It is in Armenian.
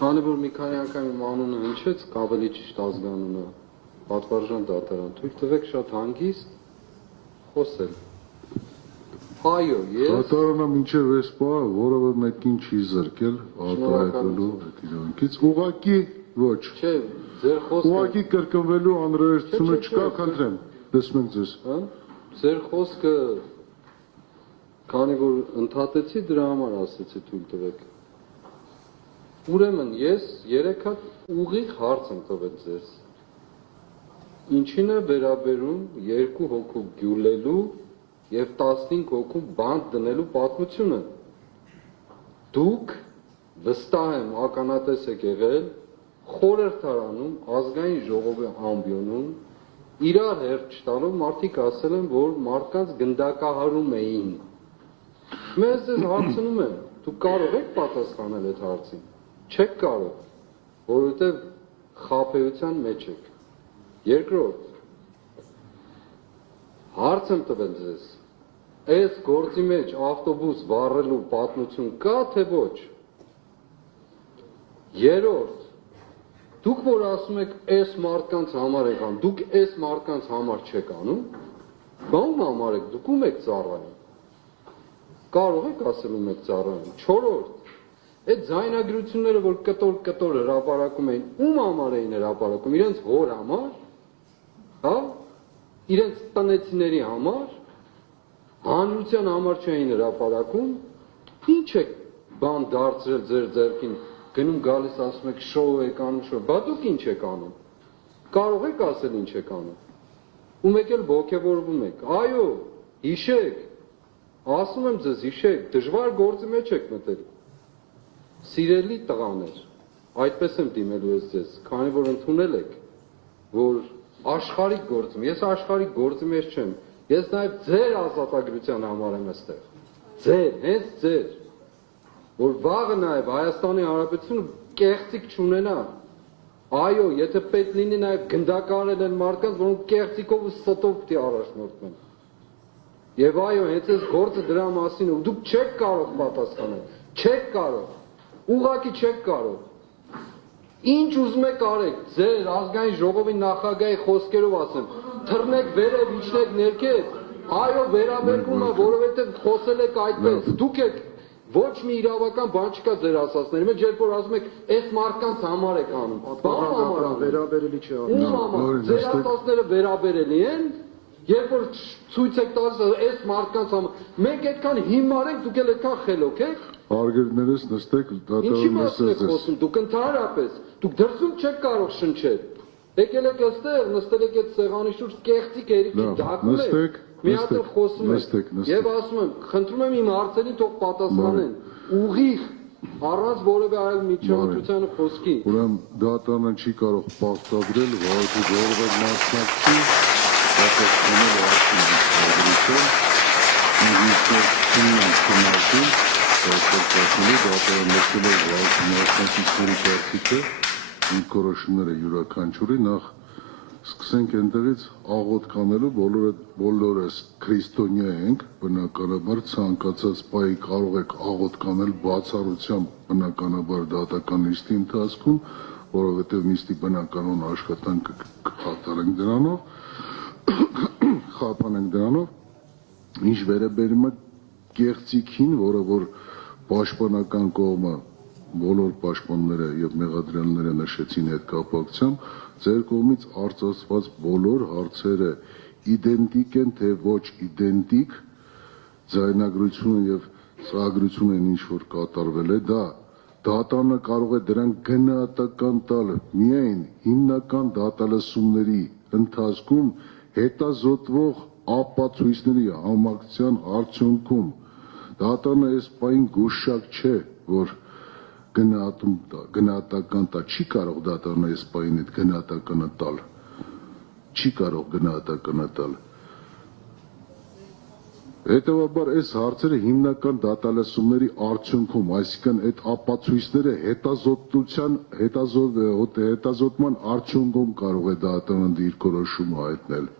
Քանի որ մի քանի անգամ իմ անունը հնչեց, ավելի ճիշտ ազգանունը, պատվարժան դատարան, թույլ տվեք շատ հանգիստ խոսել։ Այո, ես Դատարանը մինչև այս պահը որևէ մեկին չի զրկել արտահայտվելու այդ իրավունքից, ուղղակի ոչ։ Չէ, ձեր խոսքը Ուղղակի կրկնվելու անհրաժեշտությունը չկա, խնդրեմ, տեսնում եք ձեզ։ Ձեր խոսքը քանի որ ընդհատեցի, դրա համար ասեցի թույլ տվեք։ Ուրեմն ես 3 հատ ուղիղ հարց եմ տվել ձեզ։ Ինչին է վերաբերում 2 հոգու գյուլելու եւ 15 հոգու բանտ դնելու պատմությունը։ Դուք վստահ եմ ականատես եք եղել խորհրդարանում ազգային ժողովի ամբիոնում իրար հերթ չտալով մարդիկ ասել են, որ մարդկանց գնդակահարում էին։ Մեզ ձեզ հարցնում եմ, դուք կարող եք պատասխանել այդ հարցին։ Չեք կարող, որովհետև խաբեության մեջ եք։ Երկրորդ, հարց եմ տվել ձեզ, այս գործի մեջ ավտոբուս վառելու պատմություն կա, թե ոչ։ Երրորդ, դուք որ ասում եք այս մարդկանց համար եք անում, դուք այս մարդկանց համար չեք անում, բանում համար եք, դուք ում եք ծառայում։ Կարող եք ասել ում եք ծառայում։ Չորրորդ, այդ ձայնագրությունները, որ կտոր հրապարակում էին, ում համար էին հրապարակում, իրենց հոր համար, հա, իրենց տնեցիների համար, հանրության համար չէին հրապարակում, ինչ եք բան դարձրել ձեր ձեռքին, գնում գալիս ասում եք շոու եք անում, շոու, բա դուք ինչ եք անում, կարող եք ասել ինչ եք անում, ում եք էլ ոգևորվում եք, այո, հիշեք, ասում եմ ձեզ, հիշեք, դժվար գործի մեջ եք մտել, սիրելի տղաներ, այդպես եմ դիմելու ես ձեզ, քանի որ ընդունել եք, որ աշխարհիկ գործում, ես աշխարհիկ գործի մեջ չեմ, ես նաև ձեր ազատագրության համար եմ այստեղ, ձեր, հենց ձեր, որ վաղը նաև Հայաստանի Հանրապետությունը կեղծիք չունենա, այո, եթե պետք լինի նաև գնդակահարել են մարդկանց, որոնք կեղծիկով ու ստով պիտի առաջնորդվեն, եւ այո, հենց այս գործը դրա մասին է, ու դուք չեք կարող պատասխանել, չեք կարող, ուղղակի չեք կարող, ինչ ուզում եք արեք, ձեր ազգային ժողովի նախագահի խոսքերով ասեմ, թռնեք վերև, իջնեք ներքև, այո, վերաբերվում է, որովհետև խոսել եք այդպես, դուք եք ոչ մի իրավական բան չկա ձեր ասածների մեջ, երբ որ ասում եք, այս մարդկանց համար եք անում, բան համար անում, վերաբերելի չէ ում համար, ձեր ասածները վերաբերելի են, երբ որ ցույց եք տալիս, այս մարդկանց համար, մենք այդքան հիմար ենք, դուք էլ այդքան խելոք եք, Արգելներս նստեք, ինչի մասին եք խոսում, դուք ընդհանրապես, դուք դրսում չեք կարող շնչել, եկել եք այստեղ, նստել եք այդ սեղանի շուրջ, կեղծիք երիքի դակում եք, մի հատ էլ խոսում եք, եւ ասում եմ, խնդրում եմ իմ հարցերին թող պատասխանեն, ուղիղ, առանց որևէ այլ միջամտության խոսքի։ Ուրեմն դատարանը չի կարող պարտադրել, որովհետեւ որևէ մասնակցի պատասխանել Կորոշումները յուրաքանչյուրի նախ սկսենք այնտեղից աղոթք անելու, բոլորս քրիստոնյա ենք, բնականաբար ցանկացած պահի կարող եք աղոթք անել բացառությամբ, բնականաբար դատական նիստի ընթացքում, որովհետև նիստի բնականon աշխատանքը կխաթարենք դրանով, խափանենք դրանով, ինչ վերաբերում է կեղծիքին, որը որ պաշտպանական կողմը բոլոր պաշտպանները եւ մեղադրյալները նշեցին այդ կապակցությամբ, ձեր կողմից արծարծված բոլոր հարցերը իդենտիկ են, թե ոչ իդենտիկ, ձայնագրությունը եւ ծրագրությունը ինչ որ կատարվել է, դա դատանը կարող է դրան գնահատական տալ միայն հիմնական դատալսումների ընթացքում հետազոտվող ապացույցների համակցության արդյունքում դատանը այս պայն գուշակ չէ, որ գնահատական տա, չի կարող դատարանը այս պայն այդ գնահատականը տալ, չի կարող գնահատականը տալ։ Հետևաբար այս հարցերը հիմնական դատալսումների արդյունքում, այսինքն այդ ապացույցները հետազոտման արդյունքում կարող է դատարանը իր որոշումը հայտնել։